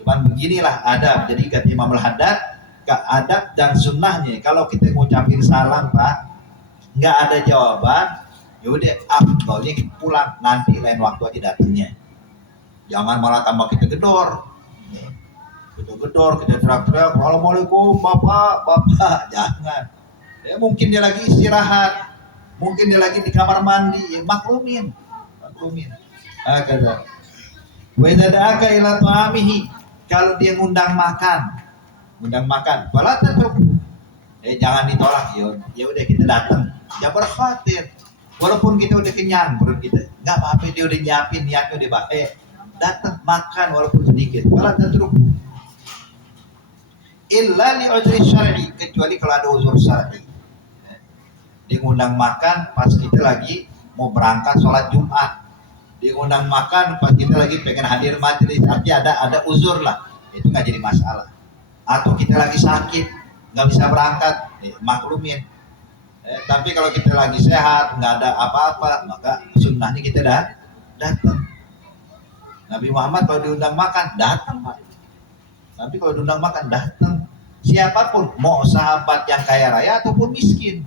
Cuman beginilah adab. Jadi kata Imam Al-Haddad, adab dan sunnahnya. Kalau kita ngucapin salam Pak, nggak ada jawaban, ya udah afdalnya kita pulang, nanti lain waktu aja datangnya. Jangan malah tambah kita gedor. Kita teriak-teriak, "Assalamualaikum bapak." Jangan. Ya, mungkin dia lagi istirahat, mungkin dia lagi di kamar mandi, ya maklumin. Kata, "Wa idza da'aka ila ta'amihi," kalau dia ngundang makan, fala tad'u, jangan ditolak. Ya udah kita datang, jangan berkhawatir. Walaupun kita udah kenyang perut kita, nggak apa-apa, dia udah nyiapin, niatnya udah baik. datang makan walaupun sedikit. Wala tatruku illa li udhri syar'i, kecuali kalau ada uzur syar'i. Diundang makan pas kita lagi mau berangkat sholat Jumat, diundang makan pas kita lagi pengen hadir majelis, artinya ada uzur lah, itu nggak jadi masalah. Atau kita lagi sakit nggak bisa berangkat, maklumin. Tapi kalau kita lagi sehat nggak ada apa-apa, maka sunnahnya kita datang. Nabi Muhammad kalau diundang makan datang, Pak. Tapi kalau diundang makan datang, siapapun, mau sahabat yang kaya raya ataupun miskin,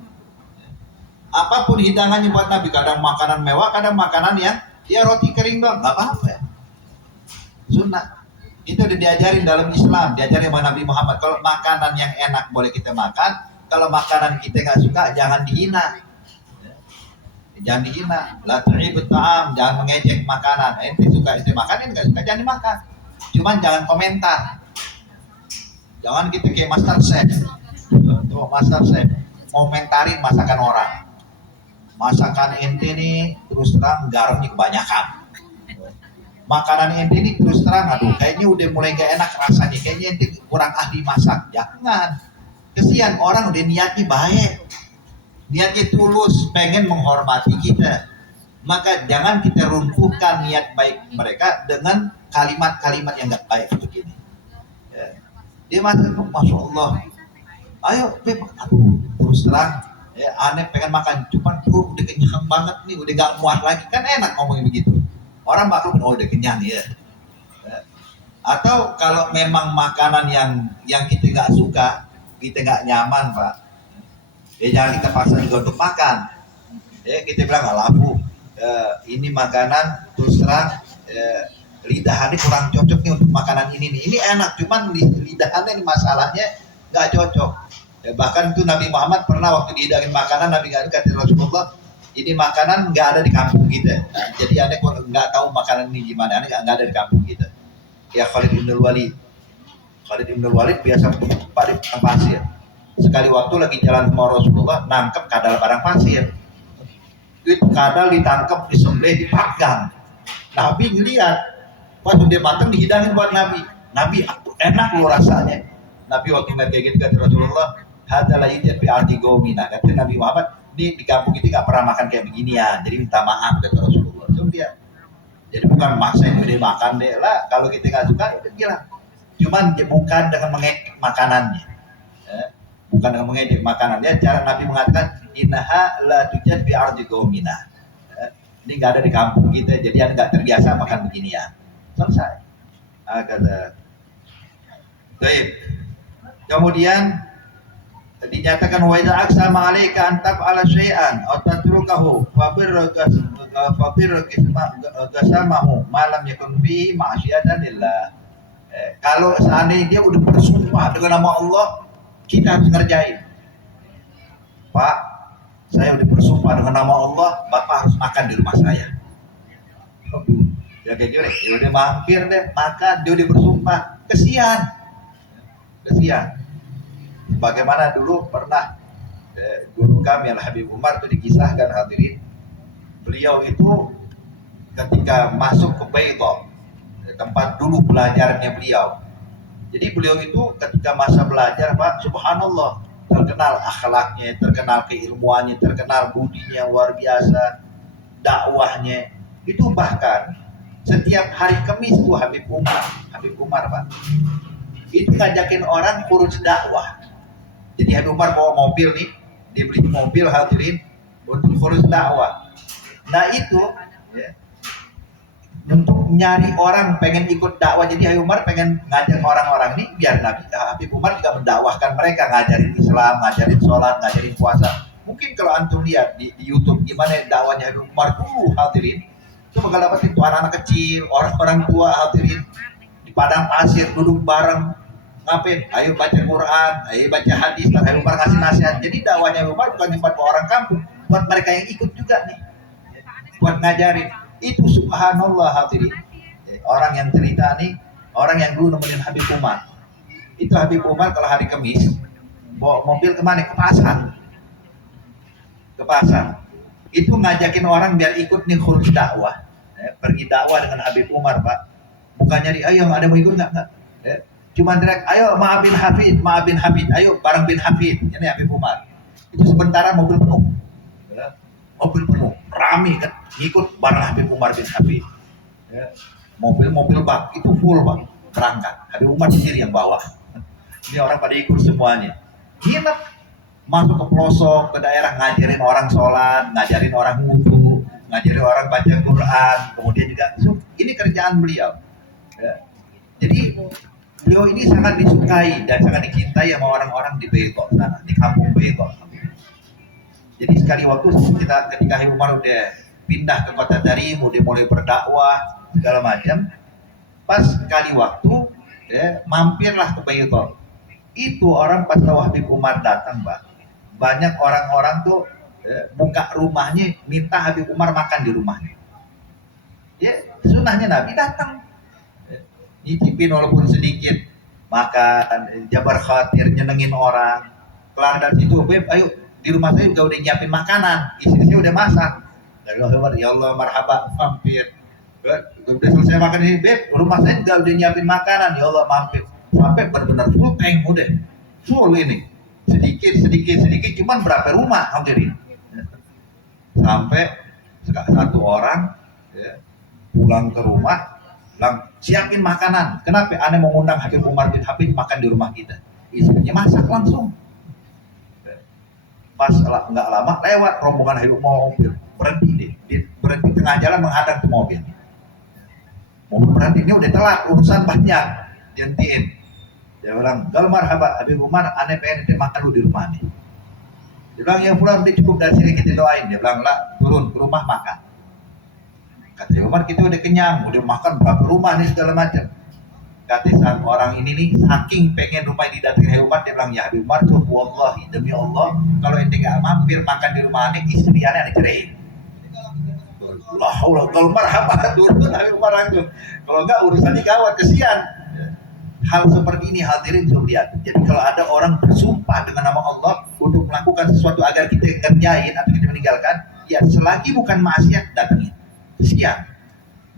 apapun hidangannya buat Nabi. Kadang makanan mewah, kadang makanan yang ya roti kering doang, nggak apa-apa ya. Sunnah itu udah diajarin dalam Islam, diajarin sama Nabi Muhammad. Kalau makanan yang enak boleh kita makan, kalau makanan kita nggak suka jangan dihina. Jangan dihina, la tu'ibut ta'am, jangan mengejek makanan. Ente suka ente makan, nggak suka jangan dimakan. Cuman jangan komentar. Jangan gitu kayak master chef. Tuh master chef komentarin masakan orang. Masakan ente nih terus terang garamnya kebanyakan. Makanan ente nih terus terang, aduh kayaknya udah mulai gak enak rasanya, kayaknya ente kurang ahli masak. Jangan. Kesian orang udah niatnya baik, niatnya tulus, pengen menghormati kita. Maka jangan kita runtuhkan niat baik mereka dengan kalimat-kalimat yang gak baik begini. Dia masak, masya Allah, ayo Beb, aduh terus terang aneh pengen makan, cuman perut udah kenyang banget nih, udah gak muat lagi. Kan enak ngomongin begitu, orang maklum, oh udah kenyang ya. Atau kalau memang makanan yang kita gak suka, kita gak nyaman Pak, jangan kita paksa juga untuk makan. Kita bilang gak laku, ini makanan terus terang lidahannya kurang cocok nih untuk makanan ini nih. Ini enak, cuman lidahannya ini masalahnya nggak cocok. Bahkan itu Nabi Muhammad pernah waktu dihidangin makanan, Nabi kata Rasulullah, ini makanan nggak ada di kampung kita. Jadi aneh nggak tahu makanan ini gimana, aneh nggak ada di kampung kita. Ya Khalid bin Walid biasa jumpa di padang pasir. Sekali waktu lagi jalan sama Rasulullah, nangkep kadal padang pasir. Itu kadal ditangkap, disembelih, dipanggang. Nabi ngeliat, pas udah matang dihidangin buat Nabi. Nabi enak lo rasanya. Nabi waktu ngeliat kayak gitu kata Rasulullah, hadalah yujad bi ardi qaumina. Kata Nabi Muhammad, di kampung kita nggak pernah makan kayak begini ya. Jadi minta maaf kata Rasulullah. So, dia. Jadi bukan maksa yang udah makan deh lah. Kalau kita nggak suka, udah bilang. Cuman bukan dengan mengejek makanannya. Bukan dengan mengejek makanannya. Cara Nabi mengatakan, innaha la tujad bi ardi qaumina. Ini nggak ada di kampung kita, jadi nggak terbiasa makan begini ya. Selesai. Kata. Baik. Kemudian dinyatakan wa idza aqsama 'alaika an taf'ala syai'an aw tatrukahu fa qasamahu ma lam yakun bihi ma'siyatan lillah. Kalau seandainya dia udah bersumpah dengan nama Allah, kita harus ngerjain. Pak, saya udah bersumpah dengan nama Allah, Bapak harus makan di rumah saya. Ya kayak gitu, ya udah mampir deh, makan, dia udah bersumpah, kesian. Bagaimana dulu pernah guru kami Al Habib Umar itu dikisahkan hadirin, beliau itu ketika masuk ke Baydha, tempat dulu belajarnya beliau. Jadi beliau itu ketika masa belajar Pak, subhanallah, terkenal akhlaknya, terkenal keilmuannya, terkenal budinya luar biasa, dakwahnya. Itu bahkan setiap hari Kamis itu Habib Umar Pak, itu ngajakin orang urus dakwah. Jadi Habib Umar bawa mobil nih, dia beli mobil hadirin untuk urus dakwah. Nah itu ya, untuk nyari orang pengen ikut dakwah. Jadi Habib Umar pengen ngajak orang-orang ini biar Habib Umar juga mendakwahkan mereka, ngajarin Islam, ngajarin sholat, ngajarin puasa. Mungkin kalau antum lihat di YouTube gimana dakwahnya Habib Umar dulu hadirin, itu bakal dapat itu anak-anak kecil, orang-orang tua hadirin di padang pasir duduk bareng, ngapain? Ayo baca Quran, ayo baca hadis, dan Habib Umar kasih nasihat. Jadi dakwahnya Habib Umar bukan cuma buat orang kampung, buat mereka yang ikut juga nih, buat ngajarin. Itu subhanallah hadirin. Orang yang cerita nih, orang yang dulu nemenin Habib Umar. Itu Habib Umar kalau hari Kamis bawa mobil kemana? Ke pasar. Itu ngajakin orang biar ikut nih khurus dakwah. Pergi dakwah dengan Habib Umar Pak. Bukan nyari, ayo ada mau ikut nggak? Ya. Cuma direct, ayo maafin Hafid, ayo bareng bin Hafid, ini Habib Umar. Itu sementara mobil penuh, ya. Mobil penuh, rame kan, ikut bareng Habib Umar bin Hafid. Ya. Mobil-mobil bak itu full bang, berangkat. Habib Umar sendiri yang bawa. Ini orang pada ikut semuanya. Nginep, masuk ke pelosok, ke daerah ngajarin orang sholat, ngajarin orang wudhu, ngajarin orang baca Quran, kemudian juga ini kerjaan beliau. Ya. Jadi beliau ini sangat disukai dan sangat dicintai sama orang-orang di Beito sana, di kampung Beito. Jadi sekali waktu kita ketika Habib Umar udah pindah ke kota Tarim, udah mulai berdakwah segala macam, pas sekali waktu ya, mampirlah ke Beito. Itu orang pas tahu Habib Umar datang, Mbak, banyak orang-orang tuh buka rumahnya minta Habib Umar makan di rumahnya. Ya, sunahnya Nabi datang, nyicipin walaupun sedikit, makan, jabar khawatir, nyenengin orang. Kelar dari situ, Beb, ayo di rumah saya juga udah nyiapin makanan, istri saya udah masak. Dari Allah, ya Allah marhaba, mampir. Udah selesai makan ini, Beb, rumah saya juga udah nyiapin makanan, ya Allah mampir. Sampai benar-benar full tank udah, full ini. Sedikit, cuman berapa rumah hadirin. Sampai satu orang ya, pulang ke rumah, bilang siapin makanan. Kenapa? Aneh mau ngundang Habib Umar bin Habib makan di rumah kita. Istrinya masak langsung. Pas nggak lama lewat rombongan Habib mobil, berhenti deh, berhenti tengah jalan menghadang ke mobil. Mobil berhenti, ini udah telat, urusan banyak, dihentiin. Dia bilang, kalau marhaba Habib Umar, aneh pengen makan lu di rumah nih. Dia bilang, ya pulang udah cukup dari sini kita doain. Dia bilang, lah turun ke rumah makan. Kata Habib Umar, kita udah kenyang, udah makan berapa rumah nih segala macam. Kata sang orang ini nih, saking pengen rumah ini didatengin Habib Umar, dia bilang, ya Habib Umar tuh, wallahi demi Allah, kalau ente gak mampir makan di rumah aneh, istri aneh cerain. Kalau marhaba turun Habib Umar langsung. Kalau enggak urusannya gawat, kesian. Hal seperti ini hadirin lihat. Jadi kalau ada orang bersumpah dengan nama Allah untuk melakukan sesuatu agar kita kerjain atau kita meninggalkan, ya selagi bukan maksiat datangin. Kesian.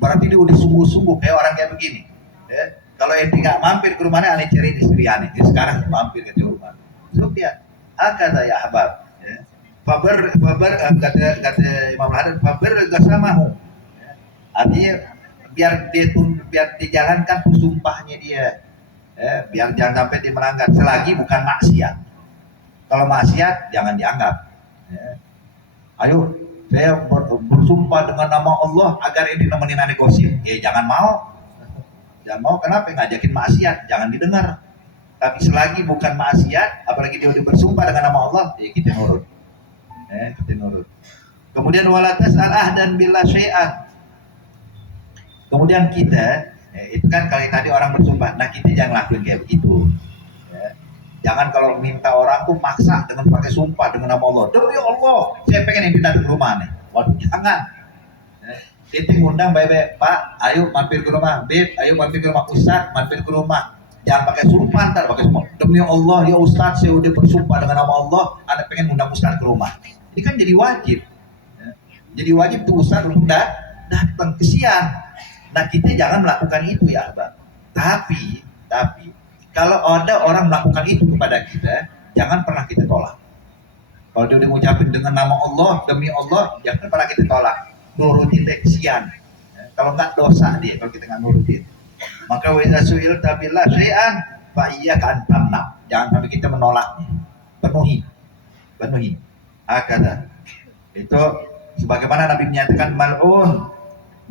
Berarti dia udah sungguh-sungguh kayak orang kayak begini. Ya. Kalau ente nggak mampir ke rumahnya, aneh cari istri aneh. Sekarang mampir ke rumah. Lihat. Akada ya ahbab. Ya. Faber kata Imam Haddad, faber gasamahu. Ya. Artinya biar dijalankan sumpahnya dia. Biar jangan sampai dia melanggar selagi bukan maksiat. Kalau maksiat jangan dianggap. Ayo saya bersumpah dengan nama Allah agar ini nemenin aneh gosip. Ya jangan mau. Jangan mau, kenapa? Ngajakin maksiat, jangan didengar. Tapi selagi bukan maksiat, apalagi dia udah bersumpah dengan nama Allah, ya kita nurut. Kita nurut. Kemudian wala tas'al dan billah syai'an. Kemudian kita itu kan kali tadi orang bersumpah, nah kita jangan lakuin kayak begitu. Ya. Jangan kalau minta orang tuh maksa dengan pakai sumpah dengan nama Allah. Demi Allah, saya pengen pindah ke rumah nih. Waduh, jangan. Kita ngundang baik-baik, Pak, ayo mampir ke rumah, Beb, ayo mampir ke rumah Ustadz, mampir ke rumah. Jangan pakai sumpah, ntar pakai sumpah. Demi Allah, ya Ustadz, saya udah bersumpah dengan nama Allah, Anda pengen ngundang Ustadz ke rumah. Ini kan jadi wajib. Ya. Jadi wajib tuh Ustadz untuk datang, kesian. Nah kita jangan melakukan itu ya Abang. Tapi kalau ada orang melakukan itu kepada kita, jangan pernah kita tolak. Kalau dia udah ngucapin dengan nama Allah, demi Allah, jangan pernah kita tolak. Nurutin deh, kesian. Kalau nggak dosa dia kalau kita nggak nurutin. Maka wa idza su'ilta billah syai'an fa iyyaka an tamna. Jangan sampai kita menolaknya. Penuhi. Akada. Itu sebagaimana Nabi menyatakan mal'un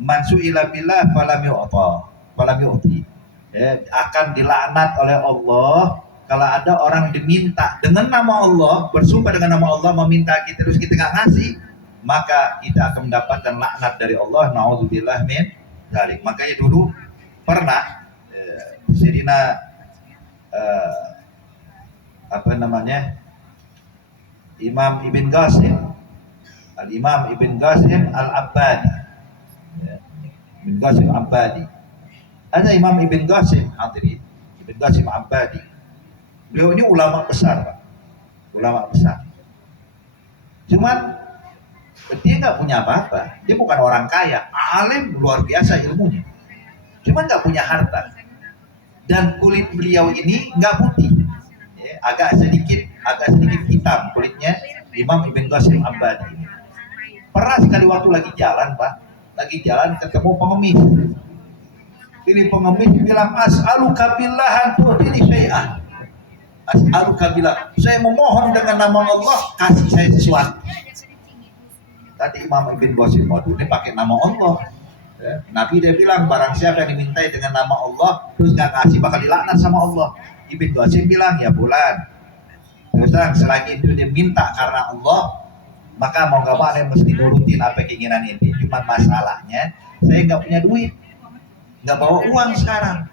man su'ila billah falam yu'ti. Ya, akan dilaknat oleh Allah kalau ada orang diminta dengan nama Allah, bersumpah dengan nama Allah meminta kita terus kita nggak ngasih, maka kita akan mendapatkan laknat dari Allah. Nauzubillah min dzalik. Makanya dulu pernah Sayyidina Imam Ibn Qasim Al-Imam Ibn Qasim Al-Abbadi, Ibn Qasim Abbadi. Ada Imam Ibn Qasim hadirin, Ibn Qasim Abbadi. Beliau ini ulama besar, Pak. Ulama besar. Cuman dia nggak punya apa-apa. Dia bukan orang kaya, alim luar biasa ilmunya. cuma nggak punya harta. Dan kulit beliau ini nggak putih, ya, agak sedikit hitam kulitnya. Imam Ibn Qasim Ambadi pernah sekali waktu lagi jalan, Pak, lagi jalan ketemu pengemis. Ini pengemis bilang, as'aluka billahan tu'tini syai'an. As'aluka billah, saya memohon dengan nama Allah, kasih saya sesuatu. Tadi Imam Ibn Qasim, waduh, ini pakai nama Allah. Ya, Nabi dia bilang, barang siapa yang dimintai dengan nama Allah terus nggak ngasih bakal dilaknat sama Allah. Ibn Qasim bilang, ya bulan, terus terang selagi itu dia minta karena Allah, maka mau nggak mau mesti nurutin apa keinginan ini. Cuma masalahnya saya nggak punya duit, nggak bawa uang sekarang.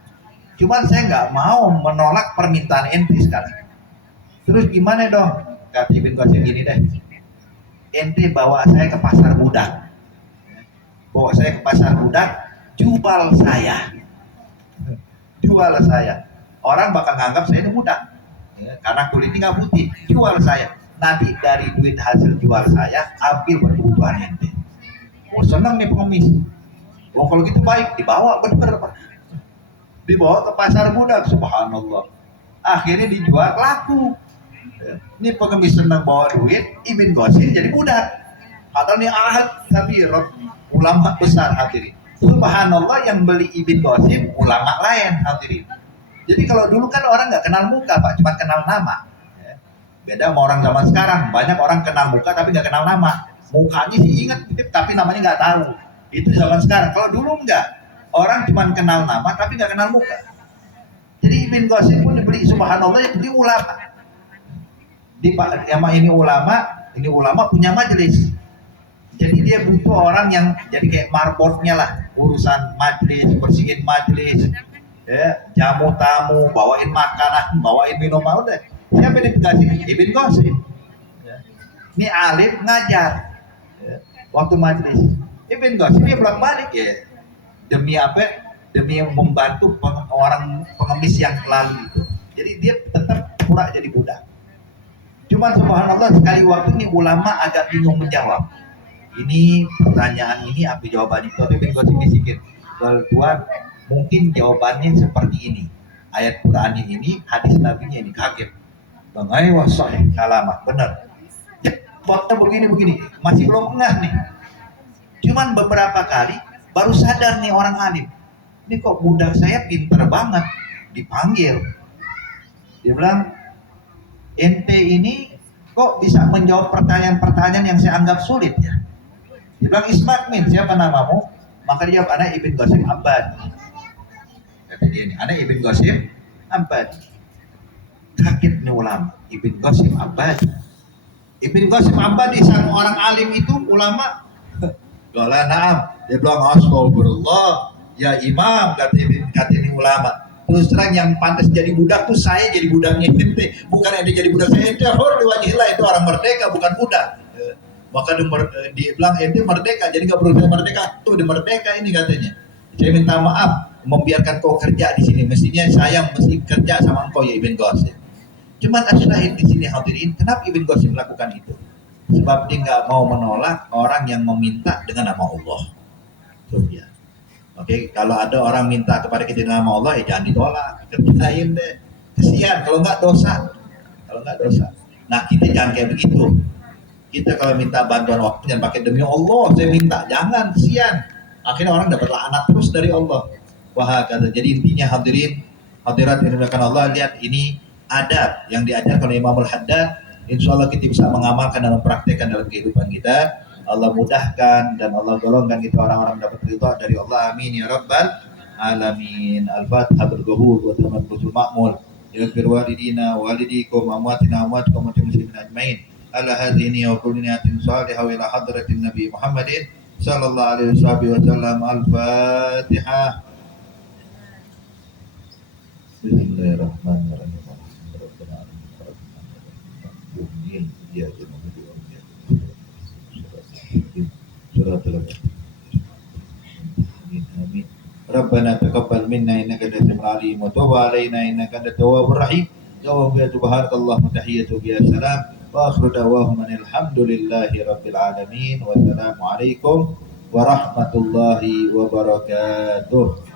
Cuman saya nggak mau menolak permintaan ente sekarang. Terus gimana dong? Kata Ibn Qasim gini deh, ente bawa saya ke pasar budak. Bawa saya ke pasar budak, jual saya. Jual saya. Orang bakal nganggap saya ini budak, ya, karena kulitnya nggak putih. Jual saya. Nanti dari duit hasil jual saya, ambil berkebutuhan ente. Oh senang nih pengemis. Oh kalau gitu baik, dibawa bener Pak. Dibawa ke pasar budak, subhanallah. Akhirnya dijual laku. Ya. Ini pengemis senang bawa duit, Ibn Qasim jadi budak. Padahal ini ahad kabir, ulama besar hadirin. Subhanallah, yang beli Ibn Qasim ulama lain hadirin. Jadi kalau dulu kan orang nggak kenal muka Pak, cuma kenal nama. Ya. Beda sama orang zaman sekarang, banyak orang kenal muka tapi nggak kenal nama. Mukanya sih ingat tapi namanya nggak tahu. Itu zaman sekarang. Kalau dulu enggak, orang cuma kenal nama tapi nggak kenal muka. Jadi Ibn Qasim pun dibeli, subhanallah, yang beli ulama. Ini ulama punya majelis. Jadi dia butuh orang yang jadi kayak marbotnya lah, urusan majelis, bersihin majelis, ya, jamu tamu, bawain makanan, bawain minuman, udah. Siapa yang dikasih? Ibn Qasim. Ya. Ini alim ngajar, ya, waktu majelis. Ibn Qasim dia bolak balik ya, demi apa? Demi membantu orang pengemis yang lalu itu. Jadi dia tetap pura jadi budak. Cuman subhanallah sekali waktu ini ulama agak bingung menjawab. Ini pertanyaan ini apa jawabannya? Tapi Ibn Qasim bisikin, Tuhan, mungkin jawabannya seperti ini. Ayat Quran ini, hadis Nabi-nya ini, kaget. Bang, ayo sahih kalamah, benar. Waktu begini, masih belum ngeh nih. Cuman beberapa kali baru sadar nih orang alim. Ini kok budak saya pinter banget, dipanggil. Dia bilang, ente ini kok bisa menjawab pertanyaan-pertanyaan yang saya anggap sulit ya? Dia bilang, Ismat Min, siapa namamu? Maka dia jawab, anak Ibn Qasim Ambadi. Kata dia ini, anak Ibn Qasim Ambadi. Kaget nih ulama, Ibn Qasim Ambadi. Ibn Qasim Ambadi sang orang alim itu ulama. Gala naam. Dia bilang, astagfirullah, ya imam, kata ini ulama. Terus terang yang pantas jadi budak tuh saya jadi budaknya ente, bukan ente jadi budak saya. Ente hor diwajilah, itu orang merdeka bukan budak. Maka dia bilang ente merdeka, jadi nggak berusaha merdeka. Tuh di merdeka ini katanya. Saya minta maaf membiarkan kau kerja di sini. Mestinya saya mesti kerja sama engkau ya Ibn Qasim. Cuman asyahid di sini hadirin, kenapa Ibn Qasim melakukan itu? Sebab dia nggak mau menolak orang yang meminta dengan nama Allah. Tuh ya. Oke, kalau ada orang minta kepada kita dengan nama Allah, jangan ditolak, kerjain deh. Kesian kalau nggak dosa. Nah kita jangan kayak begitu. Kita kalau minta bantuan waktu jangan pakai demi Allah saya minta, jangan, kesian. Akhirnya orang dapat laknat terus dari Allah. Wah, kata. Jadi intinya hadirin, hadirat yang dimuliakan Allah, lihat ini adab yang diajarkan oleh Imamul Haddad. Insya Allah kita bisa mengamalkan dan mempraktekkan dalam kehidupan kita. Allah mudahkan dan Allah golongkan kita orang-orang dapat ridha dari Allah. Amin ya rabbal alamin. Al-Fatihah bil-Ghufur wa tamakkusul ma'mul. Yaghfir walidina walidikum amwatina amwatkum muslimin ajmain. Ala hadhihi wa kulli niyatin salihah wa ila hadratin Nabi Muhammadin sallallahu alaihi wasallam. Al-Fatihah. Bismillahirrahmanirrahim. Rabbana taqabbal minna innaka antas samiul alim wa tub alaina innaka antat tawwabur rahim. Subhanakallahumma tahiyyatu ya salam wa akhiru da'wahum alhamdulillahi rabbil alamin. Wassalamu alaikum warahmatullahi wabarakatuh.